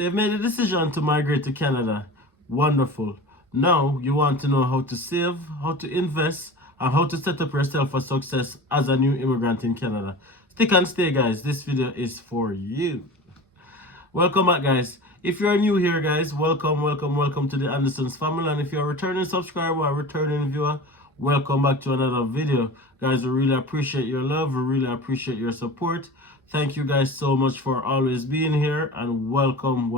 they've made a decision to migrate to Canada. Wonderful. Now you want to know how to save, how to invest, and how to set up yourself for success as a new immigrant in Canada. Stick and stay, guys. This video is for you. Welcome back, guys. If you're new here, guys, welcome to the Andersons family. And if you're a returning subscriber or returning viewer, welcome back to another video. Guys, we really appreciate your love. We really appreciate your support. Thank you guys so much for always being here, and welcome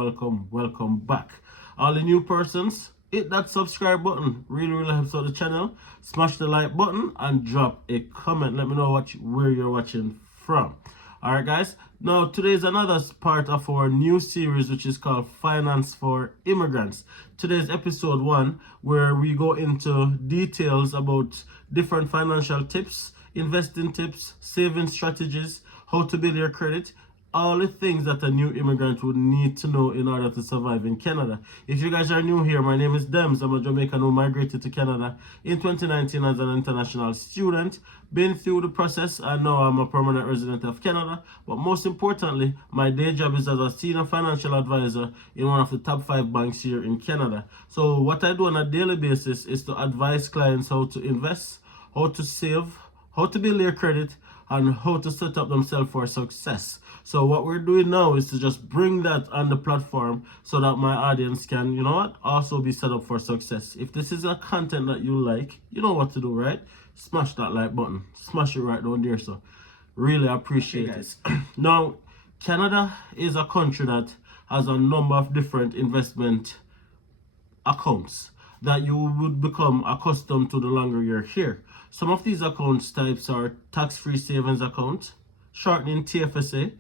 back. All the new persons, hit that subscribe button. Really helps out the channel. Smash the like button and drop a comment. Let me know where you're watching from. All right, guys. Now, today is another part of our new series, which is called Finance for Immigrants. Today's episode 1, where we go into details about different financial tips, investing tips, saving strategies, how to build your credit, all the things that a new immigrant would need to know in order to survive in Canada. If you guys are new here, my name is Dems. I'm a Jamaican who migrated to Canada in 2019 as an international student. Been through the process, and now I'm a permanent resident of Canada. But most importantly, my day job is as a senior financial advisor in one of the top 5 banks here in Canada. So what I do on a daily basis is to advise clients how to invest, how to save, how to build their credit, and how to set up themselves for success. So what we're doing now is to just bring that on the platform so that my audience can, also be set up for success. If this is a content that you like, you know what to do, right? Smash that like button. Smash it right down there, so really appreciate it. Now, Canada is a country that has a number of different investment accounts that you would become accustomed to the longer you're here. Some of these accounts types are tax-free savings account, shortening TFSA,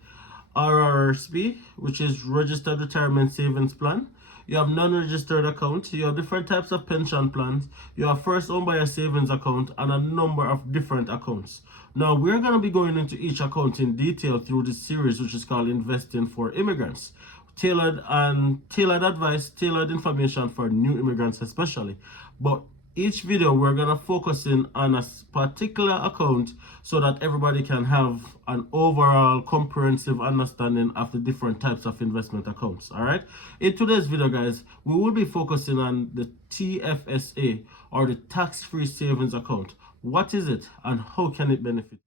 RRSP, which is registered retirement savings plan. You have non-registered account. You have different types of pension plans. You have first home buyer savings account, and a number of different accounts. Now, we're going to be going into each account in detail through this series, which is called Investing for Immigrants. Tailored advice, tailored information for new immigrants especially. But each video we're going to focus in on a particular account so that everybody can have an overall comprehensive understanding of the different types of investment accounts. All right, in today's video, guys, we will be focusing on the TFSA, or the tax-free savings account. What is it and how can it benefit?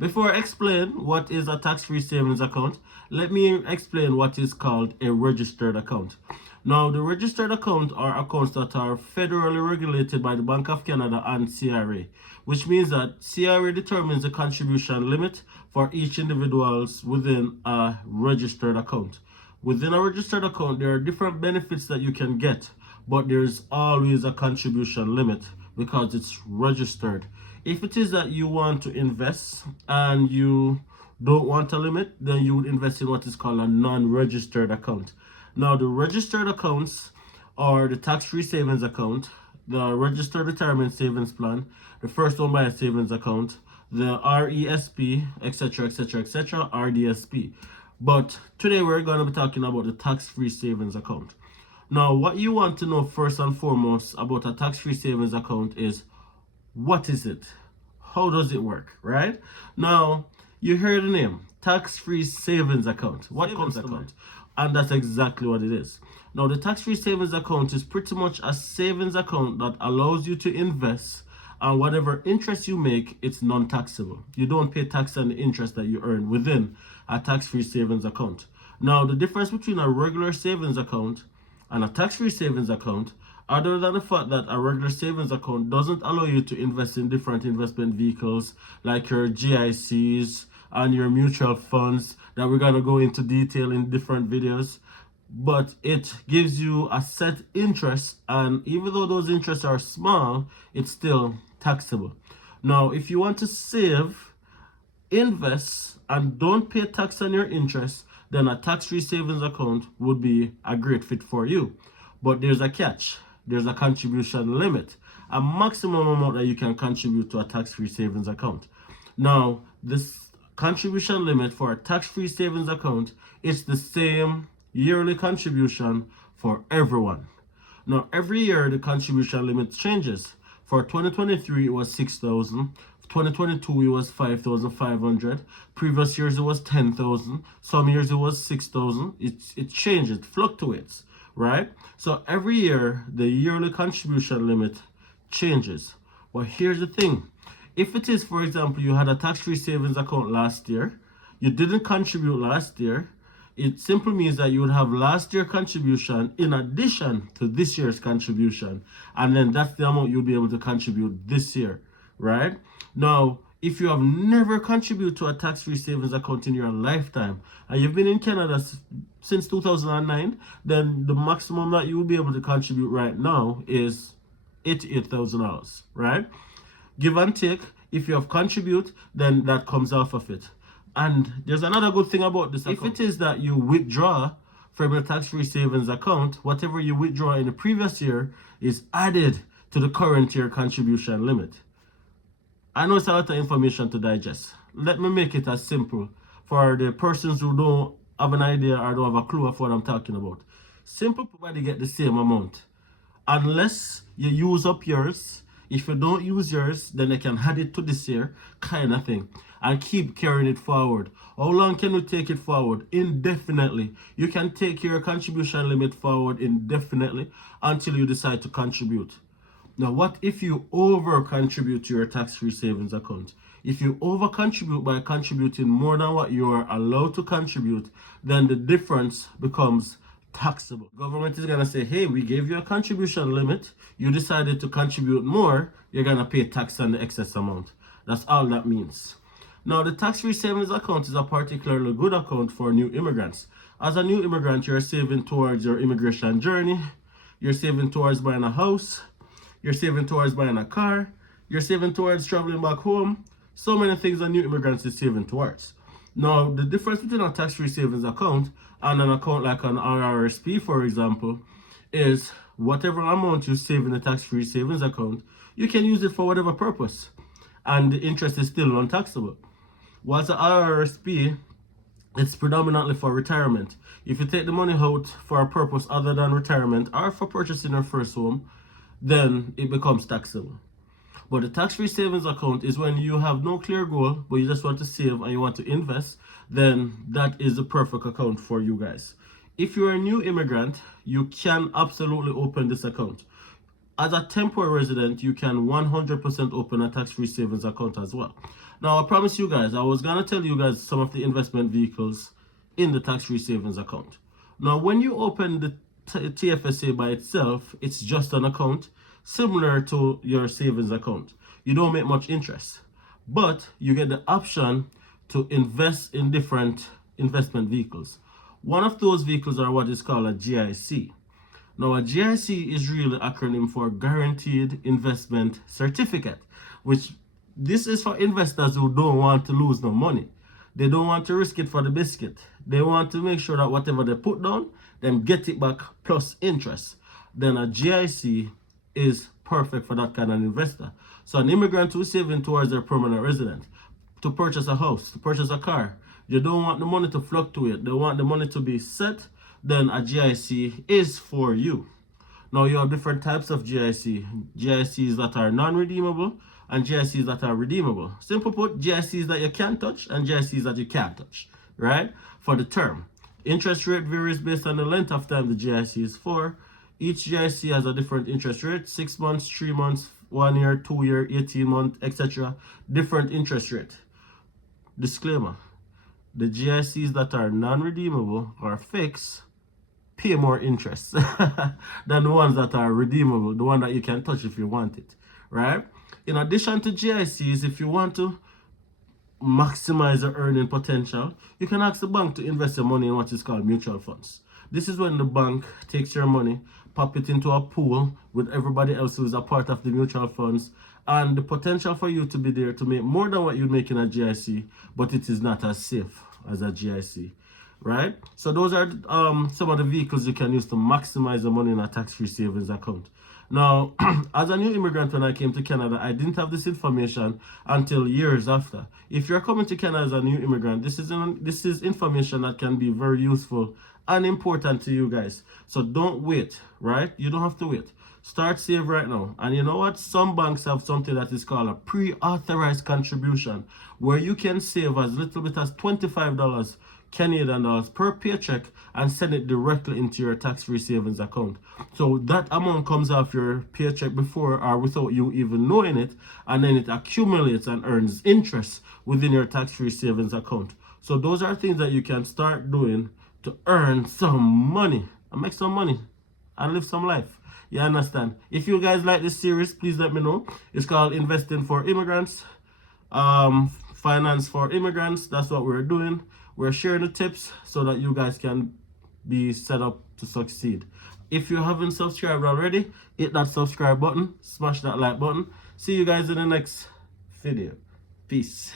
Before I explain what is a tax-free savings account, let me explain what is called a registered account. Now, the registered account are accounts that are federally regulated by the Bank of Canada and CRA, which means that CRA determines the contribution limit for each individual within a registered account. Within a registered account, there are different benefits that you can get, but there's always a contribution limit because it's registered. If it is that you want to invest and you don't want a limit, then you would invest in what is called a non-registered account. Now, the registered accounts are the tax-free savings account, the registered retirement savings plan, the first home buyer savings account, the RESP, etc., RDSP. But today we're going to be talking about the tax-free savings account. Now, what you want to know first and foremost about a tax-free savings account is, what is it? How does it work, right? Now, you heard the name, tax-free savings account. What comes to mind? And that's exactly what it is. Now, the tax-free savings account is pretty much a savings account that allows you to invest, and whatever interest you make, it's non-taxable. You don't pay tax on the interest that you earn within a tax-free savings account. Now, the difference between a regular savings account and a tax-free savings account, other than the fact that a regular savings account doesn't allow you to invest in different investment vehicles like your GICs and your mutual funds that we're going to go into detail in different videos, but it gives you a set interest, and even though those interests are small, it's still taxable. Now, if you want to save, invest, and don't pay tax on your interest, then a tax-free savings account would be a great fit for you. But there's a catch. There's a contribution limit, a maximum amount that you can contribute to a tax-free savings account. Now, this contribution limit for a tax-free savings account is the same yearly contribution for everyone. Now, every year the contribution limit changes. For 2023, it was $6,000. 2022 it was 5,500. Previous years it was 10,000. Some years it was 6,000. It changes, it fluctuates, right? So every year the yearly contribution limit changes. But here's the thing. If it is, for example, you had a tax-free savings account last year, you didn't contribute last year, it simply means that you would have last year's contribution in addition to this year's contribution. And then that's the amount you'll be able to contribute this year, right? Now, if you have never contributed to a tax-free savings account in your lifetime, and you've been in Canada since 2009, then the maximum that you will be able to contribute right now is $88,000, right? Give and take, if you have contribute, then that comes off of it. And there's another good thing about this account. If it is that you withdraw from your tax-free savings account, whatever you withdraw in the previous year is added to the current year contribution limit. I know it's a lot of information to digest. Let me make it as simple for the persons who don't have an idea or don't have a clue of what I'm talking about. Simple, everybody get the same amount. Unless you use up yours. If you don't use yours, then they can add it to this year, kind of thing, and keep carrying it forward. How long can you take it forward? Indefinitely. You can take your contribution limit forward indefinitely until you decide to contribute. Now, what if you over contribute to your tax-free savings account? If you over contribute by contributing more than what you are allowed to contribute, then the difference becomes taxable. Government is gonna say, hey, we gave you a contribution limit, you decided to contribute more, you're gonna pay tax on the excess amount. That's all that means. Now, the tax-free savings account is a particularly good account for new immigrants. As a new immigrant, you're saving towards your immigration journey, you're saving towards buying a house, you're saving towards buying a car, you're saving towards traveling back home. So many things a new immigrant is saving towards. Now, the difference between a tax-free savings account and an account like an RRSP, for example, is whatever amount you save in a tax-free savings account, you can use it for whatever purpose, and the interest is still non-taxable. Whilst the RRSP, it's predominantly for retirement. If you take the money out for a purpose other than retirement or for purchasing your first home, then it becomes taxable. But the tax-free savings account is when you have no clear goal, but you just want to save and you want to invest, then that is the perfect account for you guys. If you're a new immigrant, you can absolutely open this account. As a temporary resident, you can 100% open a tax-free savings account as well. Now, I promise you guys, I was going to tell you guys some of the investment vehicles in the tax-free savings account. Now, when you open the TFSA by itself, it's just an account similar to your savings account. You don't make much interest, but you get the option to invest in different investment vehicles. One of those vehicles are what is called a GIC. Now, a GIC is really an acronym for Guaranteed Investment Certificate, which this is for investors who don't want to lose no money. They don't want to risk it for the biscuit. They want to make sure that whatever they put down, them get it back plus interest. Then a GIC is perfect for that kind of investor. So an immigrant who's saving towards their permanent resident, to purchase a house, to purchase a car, you don't want the money to fluctuate, they want the money to be set, then a GIC is for you. Now, you have different types of GIC. GICs that are non-redeemable and GICs that are redeemable. Simple put, GICs that you can touch and GICs that you can't touch, right? For the term. Interest rate varies based on the length of time the GIC is for. Each GIC has a different interest rate, 6 months, 3 months, 1 year, 2 year, 18 months, etc. Different interest rate. Disclaimer, the GICs that are non-redeemable or fixed pay more interest than the ones that are redeemable, the one that you can touch if you want it, right? In addition to GICs, if you want to maximize your earning potential, you can ask the bank to invest your money in what is called mutual funds. This is when the bank takes your money, pop it into a pool with everybody else who is a part of the mutual funds, and the potential for you to be there to make more than what you make in a GIC, but it is not as safe as a GIC. right? So those are some of the vehicles you can use to maximize the money in a tax-free savings account. Now, as a new immigrant when I came to Canada, I didn't have this information until years after. If you're coming to Canada as a new immigrant, this is information that can be very useful and important to you guys. So don't wait, right? You don't have to wait. Start save right now. And you know what? Some banks have something that is called a pre-authorized contribution, where you can save as little bit as $25 Canadian dollars per paycheck and send it directly into your tax-free savings account. So that amount comes off your paycheck before or without you even knowing it, and then it accumulates and earns interest within your tax-free savings account. So those are things that you can start doing to earn some money and make some money and live some life. You understand? If you guys like this series, please let me know. It's called Investing for Immigrants, Finance for Immigrants. That's what we're doing. We're sharing the tips so that you guys can be set up to succeed. If you haven't subscribed already, hit that subscribe button, smash that like button. See you guys in the next video. Peace.